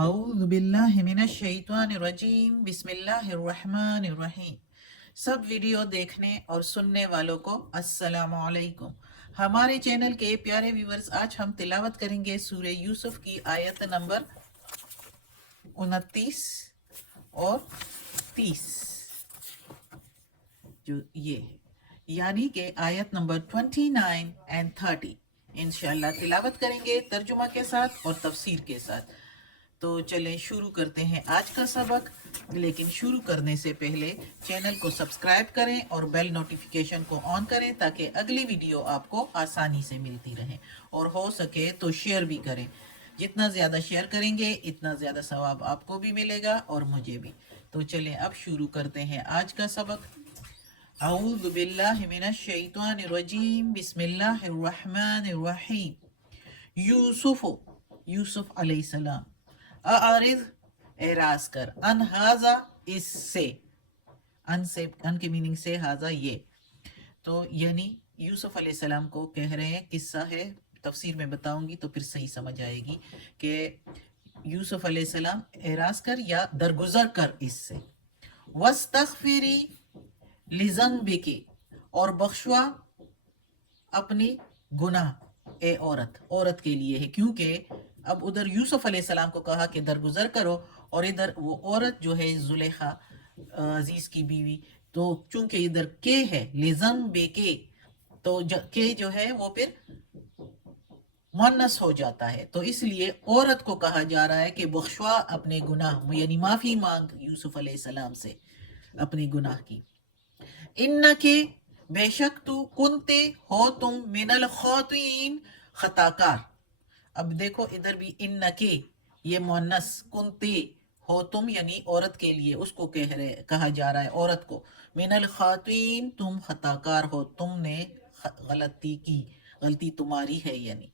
اعوذ باللہ من الشیطان الرجیم بسم اللہ الرحمن الرحیم۔ سب ویڈیو دیکھنے اور سننے والوں کو السلام علیکم۔ ہمارے چینل کے پیارے ویورز، آج ہم تلاوت کریں گے سورہ یوسف کی آیت نمبر 29 اور 30، جو یہ ہے، یعنی کہ آیت نمبر 29 and 30 انشاءاللہ تلاوت کریں گے ترجمہ کے ساتھ اور تفسیر کے ساتھ۔ تو چلیں شروع کرتے ہیں آج کا سبق، لیکن شروع کرنے سے پہلے چینل کو سبسکرائب کریں اور بیل نوٹیفیکیشن کو آن کریں تاکہ اگلی ویڈیو آپ کو آسانی سے ملتی رہے، اور ہو سکے تو شیئر بھی کریں۔ جتنا زیادہ شیئر کریں گے اتنا زیادہ ثواب آپ کو بھی ملے گا اور مجھے بھی۔ تو چلیں اب شروع کرتے ہیں آج کا سبق۔ اعوذ باللہ من الشیطان الرجیم بسم اللہ الرحمن الرحیم۔ یوسف علیہ السلام، اعرض اعراض کر، ان ہاذا اس سے، ان کی میننگ سے، ہاذا یہ، تو یعنی یوسف علیہ السلام کو کہہ رہے ہیں، قصہ ہے، تفسیر میں بتاؤں گی تو پھر صحیح سمجھ آئے گی کہ یوسف علیہ السلام اعراض کر یا درگزر کر اس سے۔ وَاسْتَغْفِرِي لِذَنْبِكِ، اور بخشوا اپنی گناہ، اے عورت کے لیے ہے، کیونکہ اب ادھر یوسف علیہ السلام کو کہا کہ درگزر کرو، اور ادھر وہ عورت جو ہے زلیخا عزیز کی بیوی، تو چونکہ ادھر کے ہے لِذَنْبِكِ، تو کے جو ہے وہ پھر مونس ہو جاتا ہے، تو اس لیے عورت کو کہا جا رہا ہے کہ بخشوا اپنے گناہ، یعنی معافی مانگ یوسف علیہ السلام سے اپنے گناہ کی۔ انکے، بے شک تو، کنتے ہو تم، من الخاطئین، خطا کار۔ اب دیکھو ادھر بھی انکے، یہ مونس، کنتے ہو تم یعنی عورت کے لیے، اس کو کہا جا رہا ہے عورت کو، من الخاطئین، تم خطا کار ہو، تم نے غلطی کی، غلطی تمہاری ہے یعنی۔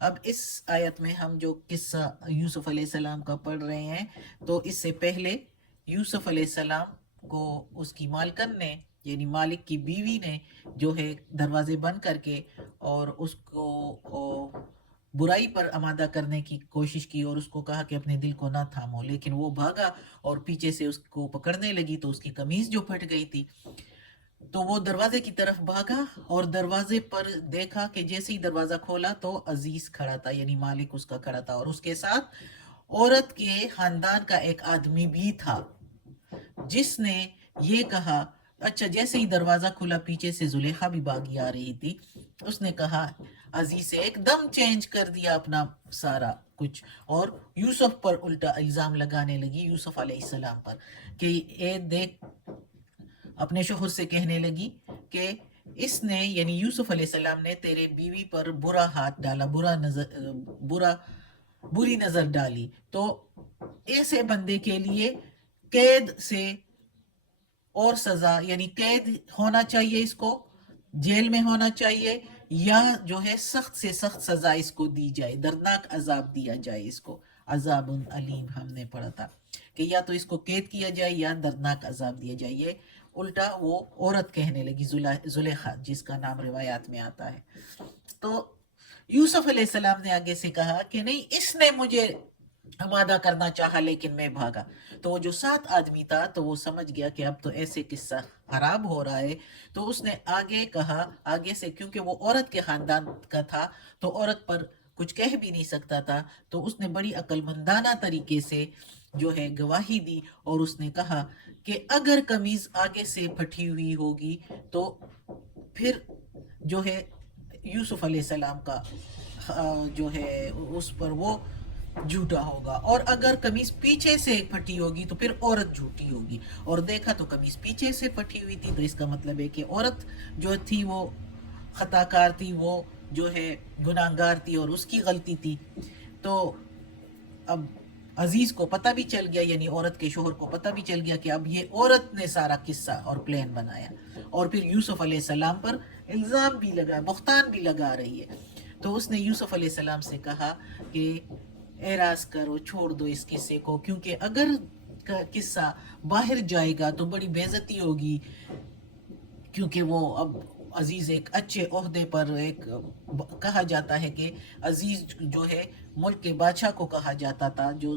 اب اس آیت میں ہم جو قصہ یوسف علیہ السلام کا پڑھ رہے ہیں، تو اس سے پہلے یوسف علیہ السلام کو اس کی مالکن نے، یعنی مالک کی بیوی نے جو ہے دروازے بند کر کے اور اس کو برائی پر آمادہ کرنے کی کوشش کی، اور اس کو کہا کہ اپنے دل کو نہ تھامو، لیکن وہ بھاگا اور پیچھے سے اس کو پکڑنے لگی، تو اس کی قمیض جو پھٹ گئی تھی، تو وہ دروازے کی طرف بھاگا اور دروازے پر دیکھا کہ جیسے ہی دروازہ کھولا تو عزیز کھڑا تھا، یعنی مالک اس کا کھڑا تھا، اور اس کے ساتھ عورت کے خاندان کا ایک آدمی بھی تھا، جس نے یہ کہا، اچھا جیسے ہی دروازہ کھلا پیچھے سے زلیخا بھی باغی آ رہی تھی، اس نے کہا، عزیز سے ایک دم چینج کر دیا اپنا سارا کچھ، اور یوسف پر الٹا الزام لگانے لگی، یوسف علیہ السلام پر، کہ اے دیکھ، اپنے شوہر سے کہنے لگی کہ اس نے، یعنی یوسف علیہ السلام نے تیرے بیوی پر برا ہاتھ ڈالا، بری نظر ڈالی، تو ایسے بندے کے لیے قید سے اور سزا، یعنی قید ہونا چاہیے، اس کو جیل میں ہونا چاہیے، یا جو ہے سخت سے سخت سزا اس کو دی جائے، دردناک عذاب دیا جائے اس کو، عذاب علیم ہم نے پڑھا تھا کہ یا تو اس کو قید کیا جائے یا دردناک عذاب دیا جائے۔ یہ الٹا وہ عورت کہنے لگی، زلیخا جس کا نام روایات میں آتا ہے۔ تو یوسف علیہ السلام نے آگے سے کہا کہ نہیں، اس نے مجھے آمادہ کرنا چاہا لیکن میں بھاگا۔ تو وہ جو ساتھ آدمی تھا تو وہ سمجھ گیا کہ اب تو ایسے قصہ خراب ہو رہا ہے، تو اس نے آگے کہا، آگے سے، کیونکہ وہ عورت کے خاندان کا تھا تو عورت پر کچھ کہہ بھی نہیں سکتا تھا، تو اس نے بڑی عقل مندانہ طریقے سے جو ہے گواہی دی، اور اس نے کہا کہ اگر قمیض آگے سے پھٹی ہوئی ہوگی تو پھر جو ہے یوسف علیہ السلام کا جو ہے اس پر وہ جھوٹا ہوگا، اور اگر قمیض پیچھے سے پھٹی ہوگی تو پھر عورت جھوٹی ہوگی، اور دیکھا تو قمیض پیچھے سے پھٹی ہوئی تھی، تو اس کا مطلب ہے کہ عورت جو تھی وہ خطا کار تھی، وہ جو ہے گناہگار تھی اور اس کی غلطی تھی۔ تو اب عزیز کو پتہ بھی چل گیا، یعنی عورت کے شوہر کو پتہ بھی چل گیا کہ اب یہ عورت نے سارا قصہ اور پلان بنایا، اور پھر یوسف علیہ السلام پر الزام بھی لگا، بہتان بھی لگا رہی ہے۔ تو اس نے یوسف علیہ السلام سے کہا کہ اعراض کرو، چھوڑ دو اس قصے کو، کیونکہ اگر قصہ باہر جائے گا تو بڑی بے عزتی ہوگی، کیونکہ وہ اب عزیز ایک اچھے عہدے پر، ایک کہا جاتا ہے کہ عزیز جو ہے ملک کے بادشاہ کو کہا جاتا تھا، جو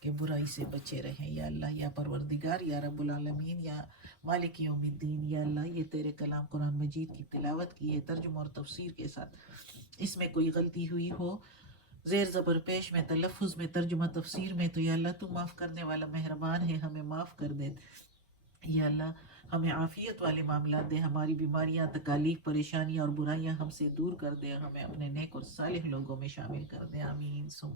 کہ برائی سے بچے رہیں یا اللہ، یا پروردگار، یا رب العالمین، یا مالک یوم الدین، یا اللہ یہ تیرے کلام قرآن مجید کی تلاوت کی ہے ترجمہ اور تفسیر کے ساتھ، اس میں کوئی غلطی ہوئی ہو زیر زبر پیش میں، تلفظ میں، ترجمہ تفسیر میں، تو یا اللہ تو معاف کرنے والا مہربان ہے، ہمیں معاف کر دے یا اللہ، ہمیں عافیت والے معاملات دے، ہماری بیماریاں، تکالیف، پریشانیاں اور برائیاں ہم سے دور کر دے، ہمیں اپنے نیک اور صالح لوگوں میں شامل کر دے، آمین ثم